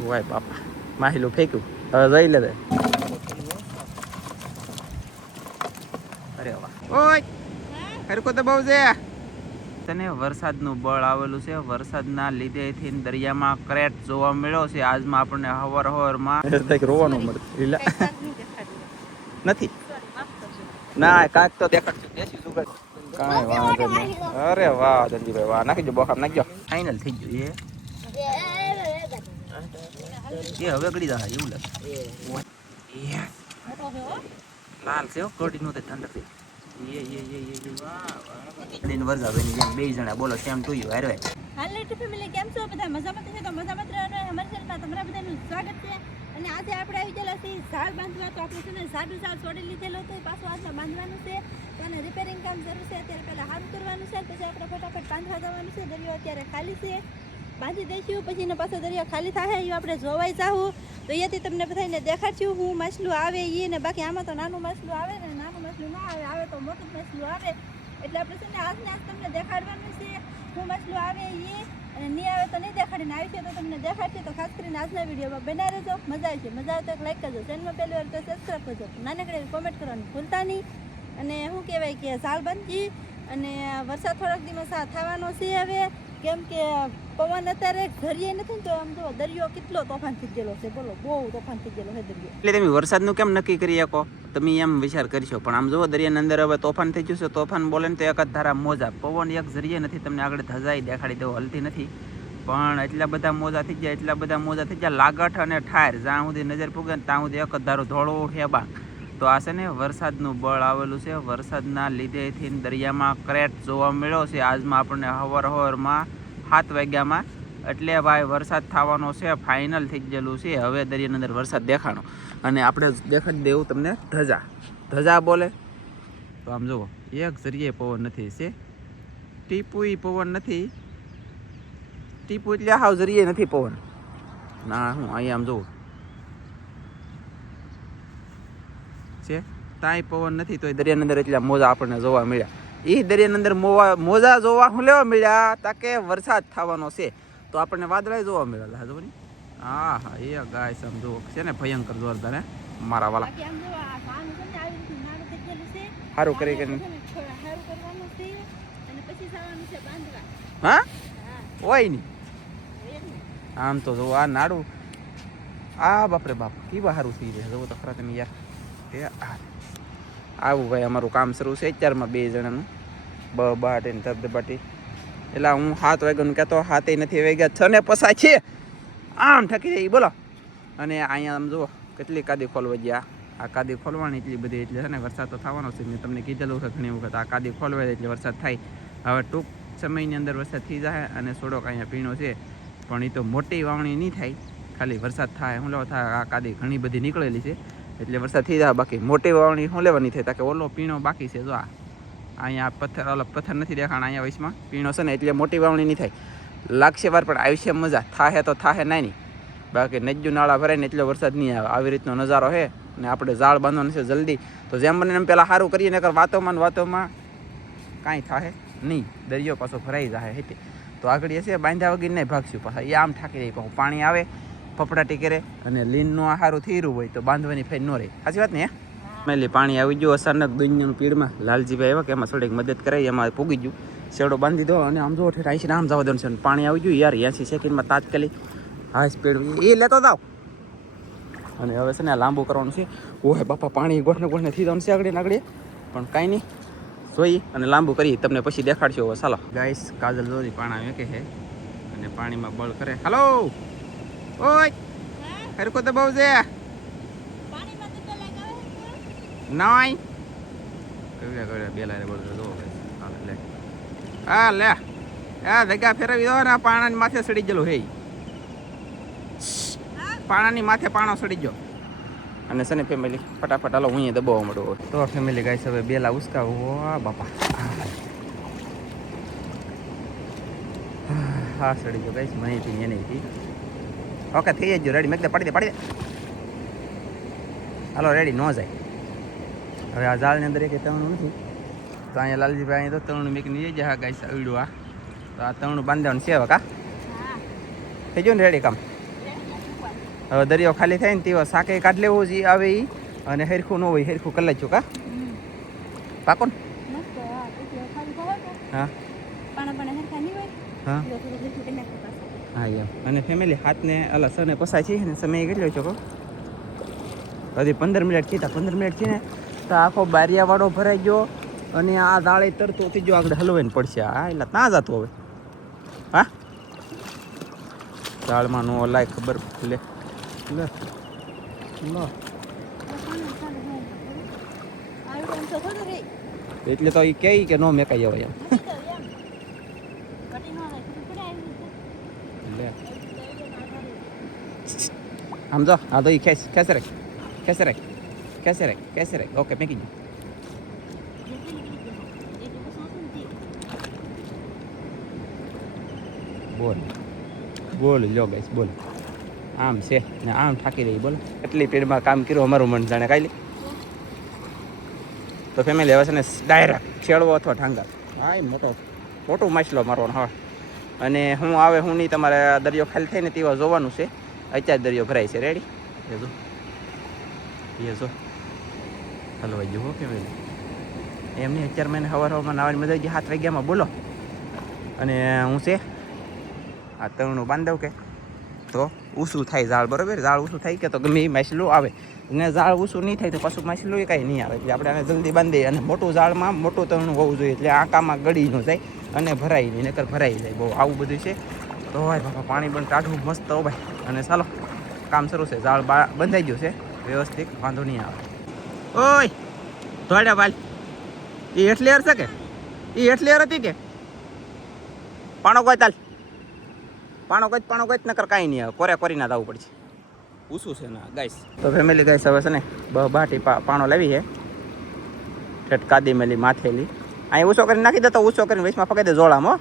Y બાપા માહિલું ફેંક્યું હવે જઈ લે અરે વાહ ઓય હરકો તો બહુ છે તને વરસાદનું બળ આવેલું છે વરસાદના લીધેથી દરિયામાં ક્રેટ જોવા મળ્યો છે આજમાં આપણને હવારમાં રોવાનું મળે નથી ના કાંઈક તો દેખાડશું દેશી સુગર કાંઈ વાંધો નહીં અરે વાહ ધનજીભાઈ વાહ નાખી દો બોખામ નાખજો ફાઇનલ થઈ ગયું એ હવે ગળી જાય એવું લાગે લાલ છે કઢી નું ઠંડક બે જણા બોલો સેમ ટુ યુ હારે હાલો ટુ ફેમિલી કેમ છો બધા મજામાં છે તો મજામાં રહેવાનું અમારી ચેનલમાં તમારા બધાનું સ્વાગત છે અને આજે આપણે આવી ગયેલા છીએ ઝાડ બાંધવા તો આપણે છે ને ઝાડ છોડી લીધેલો તો પાછું આજે બાંધવાનું છે તો એને રિપેરિંગ કામ જરૂર છે અત્યારે પહેલાં સારું કરવાનું છે પછી આપણે ફટાફટ બાંધવા જવાનું છે દરિયો અત્યારે ખાલી છે બાંધી દઈશું પછી એના પાછો દરિયો ખાલી થાય એ આપણે જોવાઈ જાવું તો અહીંયાથી તમને બધાને દેખાડશું હું માછલું આવે એ ને બાકી આમાં તો નાનું માછલું આવે ને નાનું માછલું ના આવે આવે તો મોટું માછલું આવે એટલે આપણે છે ને આજને આજ તમને દેખાડવાનું છે હું માછલું આવે એ અને નહીં આવે તો નહીં દેખાડીને આવી છે તો તમને દેખાડશે તો ખાસ કરીને આજના વિડીયોમાં બનાવી રહેજો મજા આવશે મજા આવે તો એક લાઈક કરજો ચેનલમાં પહેલી વાર તો સબસ્ક્રાઈબ કરજો નાનકડે કોમેન્ટ કરવાનું ભૂલતા નહીં અને શું કહેવાય કે ઝાડ બાંધજી અને વરસાદ થોડાક દિવસ થવાનો છે હવે કેમ કે પવન અત્યારે ઘરીએ નથી તો આમ તો દરિયો કેટલો તોફાન થઈ ગયેલો છે બોલો બહુ તોફાન થઈ ગયેલો છે દરિયો એટલે તમે વરસાદનું કેમ નક્કી કરી શકો તમે એમ વિચાર કરશો પણ આમ જુઓ દરિયાની અંદર હવે તોફાન થઈ ગયું છે તોફાન બોલે ને તો એક જ ધારા મોજા પવન એક જરીએ નથી તમને આગળ ધજાઈ દેખાડી દેવો હલતી નથી પણ એટલા બધા મોજા થઈ ગયા લાગઠ અને ઠાર જ્યાં સુધી નજર પૂગે ને ત્યાં સુધી એક જ ધારો ધોળો હેબા તો આ છે ને વરસાદનું બળ આવેલું છે વરસાદના લીધેથી દરિયામાં ક્રેટ જોવા મળ્યો છે આજમાં આપણને હવારમાં 7 વાગ્યામાં એટલે ભાઈ વરસાદ થવાનો છે ફાઇનલ થઈ ગયેલું છે હવે દરિયાની અંદર વરસાદ દેખાણો અને આપણે દેખાડી દેવું તમને ધજા બોલે તો આમ જુઓ એક જરીએ પવન નથી છે ટીપુય પવન નથી ટીપુ એટલે હાવ જરીએ નથી પવન ના હું અહીંયા આમ જુઓ છે તાંય પવન નથી તો એ દરિયાની અંદર એટલા મોજા આપણને જોવા મળ્યા એ દરિયાની અંદર મોજા જોવા શું લેવા મળ્યા તાકે વરસાદ થવાનો છે તો આપણને વાદળાય જોવા મળ્યા જો ને હા હા એ ગાય સમજો છે ને ભયંકર જોરદાર હે મારા વાલા સારું કરી હા હોય નહીં આમ તો જો આ નાડું આ બાપરે બાપ કેવા સારું થઈ જાય જોવો તો ખરા તમે યાર એ આવું ભાઈ અમારું કામ શરૂ છે અત્યારમાં 2 જણાનું બાટી ને ધબધબાટી એટલે હું 7 વાગ્યાનું કહેતો 7 નથી વાગ્યા 6 ને પસા છે આમ ઠકી જાય બોલો અને અહીંયા આમ જુઓ કેટલી કાદી ખોલવા ગયા આ કાદી ખોલવાની એટલી બધી એટલે છે ને વરસાદ તો થવાનો છે મેં તમને કીધેલું છે ઘણી વખત આ કાદી ખોલવાય એટલે વરસાદ થાય હવે ટૂંક સમયની અંદર વરસાદ થઈ જાય અને થોડોક અહીંયા પીણો છે પણ એ તો મોટી વાવણી નહીં થાય ખાલી વરસાદ થાય શું લેવા થાય આ કાદી ઘણી બધી નીકળેલી છે એટલે વરસાદ થઈ જાય બાકી મોટી વાવણી શું લેવાની થાય તાકે ઓલો પીણો બાકી છે જો અહીંયા પથ્થર નથી દેખાણ અહીંયા વયસમાં પીણો છે ને એટલે મોટી વાવણી નહીં થાય લાગશે વાર પણ આવશે મજા થાહે તો થાહે નાની બાકી નજ્જુ નાળા ભરાય ને એટલો વરસાદ નહીં આવે આવી રીતનો નજારો છે ને આપણે ઝાડ બાંધવાનું છે જલ્દી તો જેમ બને એમ પહેલાં સારું કરીએ નકર વાતોમાં કાંઈ થાહે નહીં દરિયો પાછો ભરાઈ જાય હેઠે તો આગળ એ છે બાંધ્યા વગર નહીં ભાગશું પાછા એ આમ ઠાકી જાય પાછું પાણી આવે ફફડાટી કરે અને લીનનું આ સારું થઈ રહ્યું હોય તો બાંધવાની ફાઈન ન રહે સાચી વાત ને મેલી પાણી આવી ગયું અચાનક દુનિયાનું પીડમાં લાલજીભાઈ આવ્યા કે એમાં થોડીક મદદ કરાવી એમાં પૂગી ગયું શેડો બાંધી દો અને આમ જો ઠેઠ 80 આમ જવા દો છે પાણી આવી ગયું યાર 80 સેકન્ડમાં તાત્કાલિક હાઈ સ્પીડ એ લેતો જાવ અને હવે છે ને લાંબુ કરવાનું છે ઓહે બાપા પાણી ગોઠને થઈ જવાનું છે આગળ પણ કાંઈ નહીં જોઈ અને લાંબુ કરી તમને પછી દેખાડશો હવે ચાલો ગાઈસ કાજલ જોરી પાણા વેકે છે અને પાણીમાં બળ કરે હાલો ઓય હરકો તો બહુ છે નાય કવડે બેલા બોલ દો હાલે લે આ લે આ દગા ફેરવી દો ને પાણાની માથે સડી ગયેલો હે પાણાની માથે પાણો સડી ગયો અને સને ફેમિલી ફટાફટ હાલો હું દબાવવા માંડો તો ફેમિલી ગાઈસ હવે બેલા ઉસકાવો વાહ બાપા હા સડી ગયો ગાઈસ માહિતી એને હતી ઓકે થઈ ગયો રેડી મેક દે પાડી દે હાલો રેડી ન જાય હવે આ ઝાડની અંદર એક તણું નથી તો અહીંયા લાલજીભાઈ અહીં તો તણું મેકની જઈ જાય ગાઈસ આવડ્યું તો આ તણું બાંધવાનું છે હવે કા થઈ ગયું ને રેડી કામ હવે દરિયો ખાલી થાય ને તેવો શાકે કાઢ લેવો જ આવે એ, અને હરખું ન હોય હરખું કરી લેજો કા પાકો ને? મસ્ત હા એટલે ખાલી ખબર ને હા પાણા હરખા નહીં હોય હા તો થોડું હરખું કરી નાખો પાછું. હા એમ. અને ફેમિલી હાથને અલા સને પસાય છે ને સમય કેટલો છો હજી 15 મિનિટ થયા. 15 મિનિટ થી ને તો આખો બારિયાવાળો ભરાઈ ગયો અને આ દાળે તરતો ત્રીજો આગળ હલવાઈને પડશે. હા એટલે ત્યાં જતું હવે હા દાળમાં નો લાય ખબર લે લે લો એટલે તો એ કહે કે નો મેકાઈ આવે એમ લે આમ જો આ તો એ ખેંચે રાખ ઓકે મેકી ગયો. બોલ લો ગાઈસ બોલ આમ છે ને આમ ઠાકી રહી બોલો એટલી પેડમાં કામ કર્યું અમારું મન જાણે કાંઈ તો ફેમિલી હવે છે ને ડાયરેક્ટ છેડવો અથવા ઠાંગા હા એ મોટું માછલો મારવાનો હા. અને હું આવે હું નહીં તમારે દરિયો ખાલી થઈને તેવા જોવાનું છે. અત્યારે દરિયો ભરાય છે રેડી એ જો હલવાઈ ગયું હો ફેમિલી એમ નહીં અત્યારે મને હવારમાં નાવાની મજા આવી ગઈ 7 વાગ્યામાં બોલો. અને હું છે આ તરણું બાંધવ કે તો ઊંચું થાય ઝાડ બરાબર ઝાડ ઊંચું થાય કે તો ગમે એ માછલું આવે ને ઝાડ ઊંચું નહીં થાય તો પાછું માછલું એ કાંઈ નહીં આવે એટલે આપણે આને જલ્દી બાંધીએ. અને મોટું ઝાડમાં મોટું તરણું હોવું જોઈએ એટલે આંકામાં ગળી ન જાય અને ભરાય નહીં નકર ભરાઈ જાય બહુ આવું બધું છે. તો ભાઈ બાપા પાણી પણ કાઢવું મસ્ત હો ભાઈ. અને ચાલો કામ શરૂ છે ઝાડ બંધાઈ ગયું છે વ્યવસ્થિત વાંધો નહીં આવે. ઓય ધોડ્યા બાલ એ એટલી છે કે એ એટલી હતી કે પાણો કોઈ તાલ પાણો કોઈ નકર કાંઈ નહીં આવે કોરી ના જવું પડશે ઊંચું છે ને ગાઈસ. તો ફેમિલી ગાઈસ હવે છે ને બાટી પાણો લાવી છે ઠેઠ કાદી મેલી માથેલી અહીં ઊંચો કરીને નાખી દે તો ઊંચો કરીને વચમાં પકડી દે જોડામાં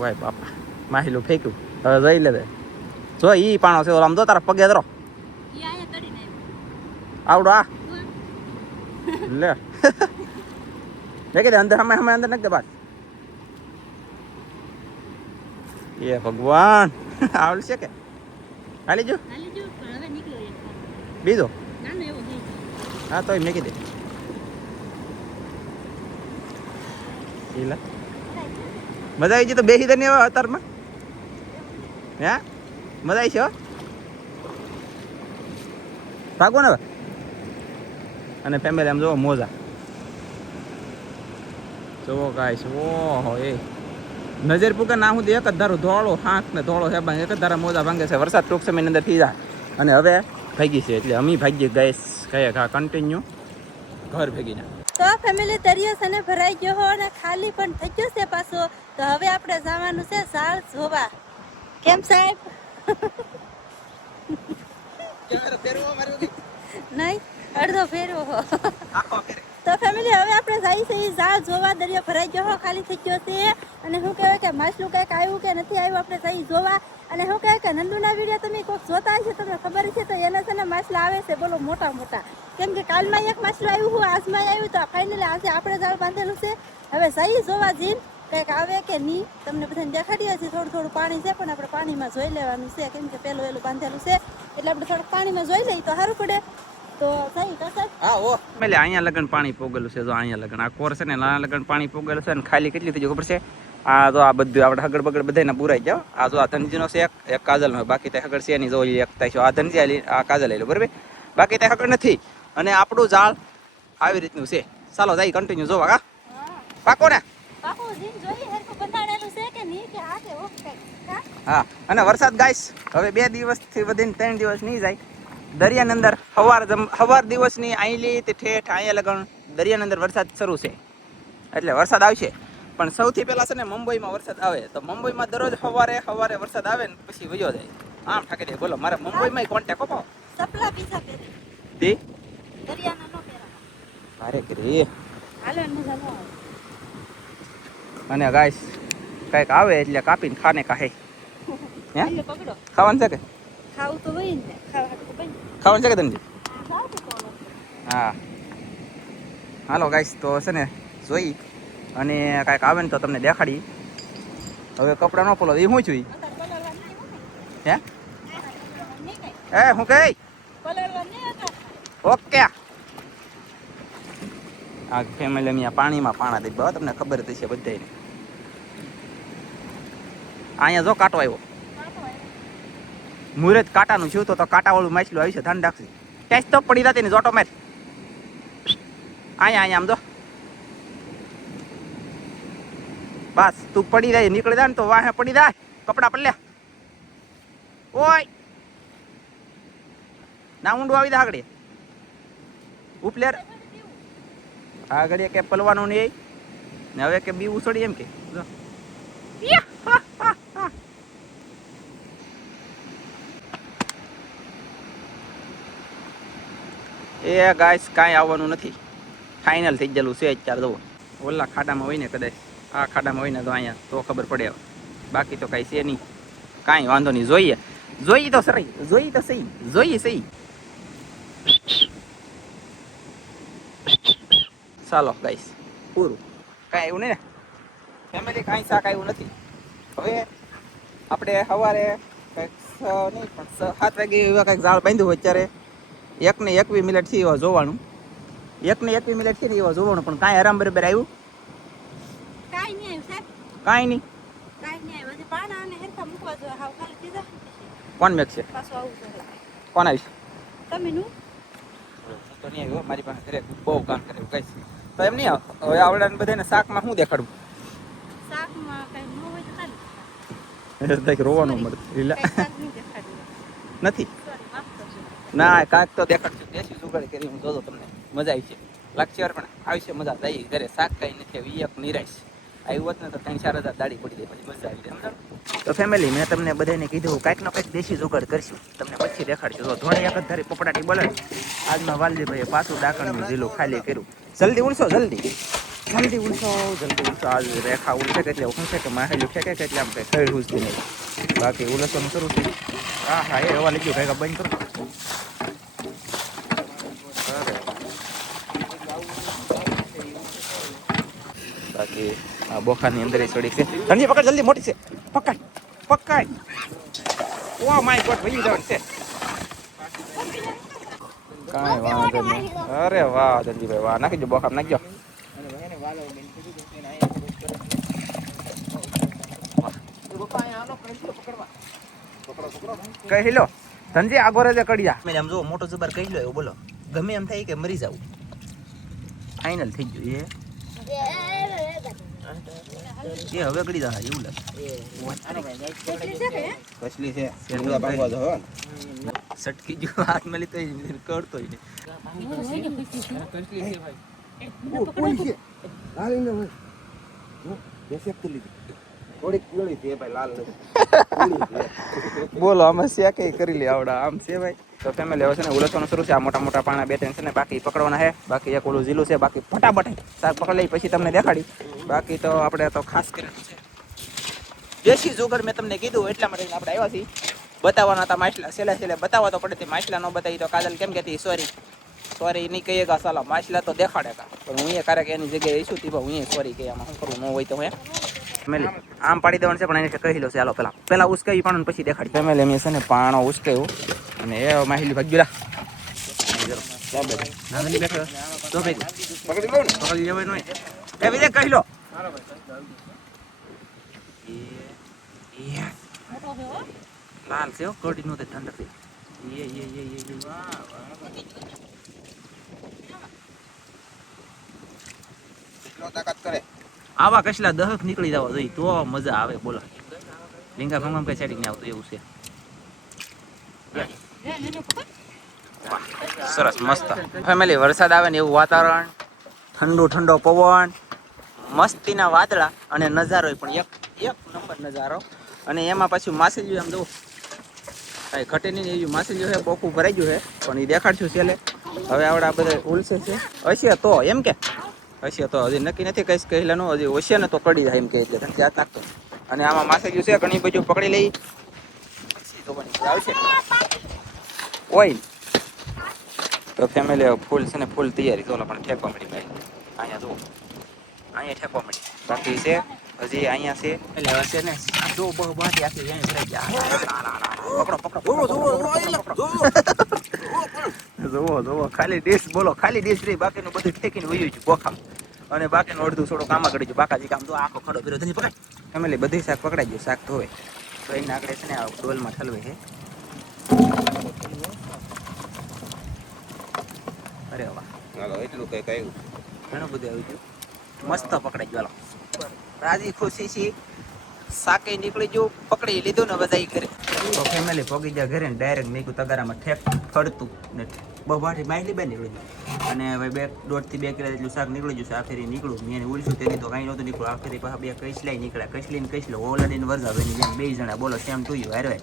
વાય બાપા માહિલું ફેંક્યું હવે જઈ લે જો ઈ પાણો છે આમ જો તારા પગે ધરો આવડો આ લે દેખી દે અંદર હમે અંદર નાખ દે બાદ એ ભગવાન આવડશે કે હાલી જો બીજો હા તો મેકી દે મજા આવી ગઈ તો બેસી દે ને અત્યારમાં હે મજા આવી છે ભાગો ને અને ફેમિલી આમ જોવો મોજા જોવો ગાઈસ ઓહો એ નજર પૂકે ના હું એક જ ધારું ધોળો હાંક ને ધોળો હેબા એક જ ધારા મોજા ભાંગે છે. વરસાદ ટૂંક સમયની અંદર થઈ જાય અને હવે ભાગી છે એટલે અમે ભાગીએ ગાઈસ કહીએ હા કન્ટિન્યુ ઘર ભેગીને. તો ફેમિલી દરિયો છે ને ભરાઈ ગયો હો અને ખાલી પણ થઈ ગયો છે પાછો. તો હવે આપણે જવાનું છે ઝાડ જોવા. કેમ સાહેબ નહીં અડધો ફેરવો હો. તો ફેમિલી હવે આપણે જઈએ છીએ ઝાડ જોવા. દરિયો ભરાઈ ગયો હો ખાલી થઈ ગયો છે અને શું કહેવાય કે માછલું કંઈક આવ્યું કે નથી આવ્યું આપણે જઈ જોવા. અને શું કહેવાય કે નંદુના વિડીયો તમે કોઈક જોતા હશે તમને ખબર છે તો એના છે ને માછલા આવે છે બોલો મોટા મોટા. કેમ કે કાલમાં એક માછલું આવ્યું હું આજમાં આવ્યું તો ફાઇનલી આજે આપણે ઝાડ બાંધેલું છે. હવે જઈ જોવા જઈને કંઈક આવે કે નહીં તમને બધાને દેખાડીએ છીએ. થોડું પાણી છે પણ આપણે પાણીમાં જોઈ લેવાનું છે કેમ કે પેલું બાંધેલું છે એટલે આપણે થોડુંક પાણીમાં જોઈ લઈએ તો સારું પડે. તો સહી કસર હા ઓ મેલે અહીંયા લગન પાણી પોગેલું છે જો અહીંયા લગન આ કોર છે ને નાના લગન પાણી પોગેલું છે અને ખાલી કેટલી થઈ ખબર છે આ જો આ બધું આપણે હગડ બગડ બધાને પુરાઈ જાવ. આ જો આ ધનજીનો છે એક કાજલનો બાકી તે હગડ છે નહીં જો એક થાય આ ધનજી આલી આ કાજલ લઈ લો બરાબર બાકી તે હગડ નથી. અને આપણું ઝાડ આવી રીતનું છે. ચાલો જાય કન્ટિન્યુ જોવા કા પાકો ને પાકો જીન જોઈ હરકો બંધાણેલું છે કે નહીં કે આ કે ઓકે હા. અને વરસાદ ગાઈસ હવે 2 દિવસથી વધીને 3 દિવસ નહીં જાય. દરિયાની અંદર સવાર દિવસની આઈલી તે ઠેઠ અહીંયા લગન દરિયાની અંદર વરસાદ શરૂ છે એટલે વરસાદ આવશે. પણ સૌથી પહેલાં છે ને મુંબઈમાં વરસાદ આવે તો મુંબઈમાં દરરોજ સવારે વરસાદ આવે ને પછી વયો જાય આમ ઠાકી દે. બોલો મારે મુંબઈમાં કોન્ટેક્ટ આપો સપલા પીસા પહેરી તે દરિયાના નો પહેરા અરે કરે હાલો ને મજા નો આવે. અને ગાઈસ કંઈક આવે એટલે કાપીને ખાને કાહે હે એટલે પકડો ખાવાનું છે કે ખાવું તો હોય ને ખાવા તો બન ખાવાનું છે કે ધનજી ખાવ તો કોણ હા હાલો ગાઈસ તો છે ને જોઈ અને કાંઈક આવે ને તો તમને દેખાડી હવે કપડાં ન ખોલો એ હું છું ઈ? અત્યારે કલરવા નહીં હો હે નહીં કઈ એ હું કઈ કલરવા નહીં હતા ઓકે આ ફેમિલી અહીંયા પાણીમાં પાણા દઈ બરાબર તમને ખબર જ છે બધાને અહીંયા જો કાંટો આવ્યો મુરત કાંટાનું છું તો કાંટાવાળું માછલું આવી છે ધ્યાન રાખશે ટેસ્ટ તો પડી જતી ને જોટો મેચ અહીંયા આમ જો બસ તું પડી જાય નીકળી જાય ને તો વાહે પડી જાય કપડા પલ્યા ઓય ના ઊંડું આવી જાય આગળ ઉપલેર આગળ કે પલવાનું નહીં ને હવે કે બી ઉછળી એમ કે જો. એ ગાઈસ કાંઈ આવવાનું નથી ફાઇનલ થઈ ગયેલું છે અત્યારે જુઓ ઓલા ખાડામાં હોય ને કદાચ આ ખાડામાં હોય ને તો અહીંયા તો ખબર પડે બાકી તો કાંઈ છે નહીં કાંઈ વાંધો નહીં જોઈએ તો સરી જોઈએ તો સહી જોઈએ સહી ચાલો ગાઈસ પૂરું કાંઈ એવું નહીં ને ફેમિલી કાંઈ શાક આવ્યું નથી હવે આપણે સવારે કંઈક નહીં પણ 7 વાગે એવા કંઈક ઝાડ બાંધ્યું હોય અત્યારે 1:21 મિનિટ થી એવા જોવાનું 1:21 મિનિટ થી એવા જોવાનું પણ કાંઈ આરામ બરાબર આવ્યું કાઈ નહીં આવ્યું સાહેબ કાંઈ નહીં કાઈ નહીં આવ્યું હજી પાણા અને હેરખા મૂકવા જોઈએ હાવ ખાલી કીધા કોણ મેકશે પાછું આવું જોઈએ કોણ આવીશ તમે નું તો નહીં આવ્યો મારી પાસે ઘરે બહુ કામ કરે કઈ તો એમ નહીં હવે આવડાને બધાને શાકમાં શું દેખાડવું શાકમાં કઈ ન હોય તો ચાલે રોવાનું મળે લીલા કાંઈ શાક નહીં દેખાડ્યું નથી સોરી માફ કરજો ના કાંઈક તો દેખાડશું દેશી જુગાડ કરી હું જોજો તમને મજા આવી છે લાગશે પણ આવશે મજા જઈએ ઘરે શાક કાંઈ નથી આવી એક નિરાશ આવ્યું હોત ને તો 3-4 હજાર દાડી પડી જાય પછી મજા આવી જાય સમજો તો ફેમિલી મેં તમને બધાને કીધું કાંઈક ને કંઈક દેશી જુગાડ કરશું તમને પછી દેખાડશું તો ધોળી એક જ ધારી પોપડાટી બોલે આજમાં વાલજીભાઈએ પાછું ડાકણનું ઝીલું ખાલી કર્યું જલ્દી ઉણશો જલ્દી ઉણશો આજ રેખા ઉલશે કે એટલે શું છે કે માહેલું છે કે એટલે આમ કંઈ ખરી ઉજતી નહીં બાકી ઉલસવાનું શરૂ થયું હા એ હવા લઈ ગયું કાંઈક બંધ કરો બાકી આ બોખાની અંદર છોડી છે ધનજી પકડ જલ્દી મોટી છે પકડ ઓ માય ગોડ વહી જવાનું છે કાંઈ વાંધો નહીં અરે વાહ ધનજીભાઈ વાહ નાખી દો બોખામ નાખજો કહી લો ધનજી આગો રેજે કડિયા મેં આમ જો મોટો જબર કહી લો એવું બોલો ગમે એમ થાય કે મરી જાવ ફાઇનલ થઈ ગયું એ હવે ગળી જા એવું લાગે કસલી છે સેન્ડવા ભાંગવા દો સટકી જો હાથ મળી તો કરતો જ બોલો આમાં શેકે કરી લે આવડા આમ છે ભાઈ તો ફેમિલી હવે છે ને ઉલસવાનું શરૂ છે આ મોટા મોટા પાણા 2-3 છે ને બાકી પકડવાના છે બાકી એક ઓલું ઝીલું છે બાકી ફટાફટ શાક પકડી લઈ પછી તમને દેખાડી બાકી તો આપણે તો ખાસ કરીને છે દેશી જુગાડ મેં તમને કીધું એટલા માટે આપણે આવ્યા છીએ બતાવવાના હતા માછલા છેલ્લે બતાવવા તો પડે માછલા ન બતાવી તો કાજલ કેમ કહેતી સોરી નહીં કહીએ કા સાલા માછલા તો દેખાડે કા પણ હું એ ક્યારેક એની જગ્યાએ ઈશું તી હું એ સોરી કે આમાં શું કરવું ન હોય તો હે ફેમિલી આમ પાડી દેવાનું છે પણ એને કહી લો ચાલો પેલા ઉસકાવી પણ પછી દેખાડી ફેમિલી મેં છે ને પાણો ઉસકાવ્યું અને એ માહિલી ભાગ્યુલા પકડી લેવું ને એ વિજય કહી લો લાલ છે કડી નો ઠંડક તાકાત કરે આવા કસલા દહક નીકળી જવા જોઈએ તો મજા આવે બોલો લીંગા ભંગમ કઈ સેટિંગ ને આવતું એવું છે સરસ મસ્ત ફેમિલી વરસાદ આવે ને એવું વાતાવરણ ઠંડો પવન મસ્તીના વાદળા અને નજારો પણ એક નંબર નજારો અને એમાં પાછું માછલીઓ આમ જુઓ કાંઈ ઘટે નહીં એવી માછલીઓ છે બોખું ભરાઈ ગયું છે પણ એ દેખાડશું છેલ્લે હવે આવડા બધા ઉલસે છે હશે તો એમ કે હશે તો હજી નક્કી નથી કહીશ કહેલાનું હજી હશે ને તો કડી જાય એમ કે એટલે ત્યાં નાખતો અને આમાં માછલીઓ છે ઘણી બધું પકડી લઈ આવશે ઓઇલ તો ફેમિલી ફૂલ છે ને ફૂલ તૈયારી તો પણ ઠેકવા મળી ભાઈ અહીંયા જુઓ અહીંયા ઠેકવા મળી બાકી છે હજી અહીંયા છે એટલે હવે છે ને જો બહુ બાટી આખી અહીં ભરાઈ ગયા. પકડો જોવો ખાલી ડીશ બોલો, ખાલી ડીશ રહી, બાકીનું બધું ઠેકીને વયું છે બોખા, અને બાકીનું અડધું થોડું કામ કરી ગયું. બાકાજી કામ તો આખો ખડો પીરો નથી પકડાય. ફેમિલી બધી શાક પકડાઈ ગયું, શાક ધોવે તો એને આગળ છે ને આ ડોલમાં ઠલવે છે. અરે વાહ, હાલો એટલું કઈ કયું ઘણું બધું આવી ગયું, મસ્ત પકડાઈ ગયું. હાલો રાજી ખુશી છે, શાકે નીકળી ગયું, પકડી લીધું ને બધા ઘરે. તો ફેમિલી પગી ગયા ઘરે ને ડાયરેક્ટ મેં તગારામાં ઠેક ફરતું ને બહારથી માહિતી બે નીકળી ગયું. અને હવે 1.5 થી 2 કિલો જેટલું શાક નીકળી ગયું છે. આ ફેરી નીકળું મેં ઉડશું તેની તો કાંઈ નહોતું નીકળ્યું. આ ફેરી પાછા 2 કસલાઈ નીકળ્યા, કસલો ઓલરેડી વરસા બેની જેમ 2 જણા બોલો સેમ ટુ યુ હારવે.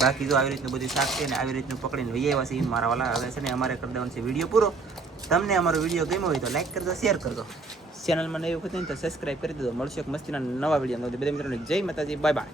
બાકી તો આવી રીતનું બધું શાક છે ને આવી રીતનું પકડીને વહી આવ્યા છે મારા વાલા. હવે છે ને અમારે કરી દેવાનું છે વિડીયો પૂરો. તમને અમારો વિડીયો ગમ્યો હોય તો લાઈક કરજો, શેર કરજો, ચેનલમાં નવી વખત તો સબસ્ક્રાઈબ કરી દેજો. મળશે એક મસ્તીના નવા વિડીયો. બધા મિત્રોને જય માતાજી, બાય બાય.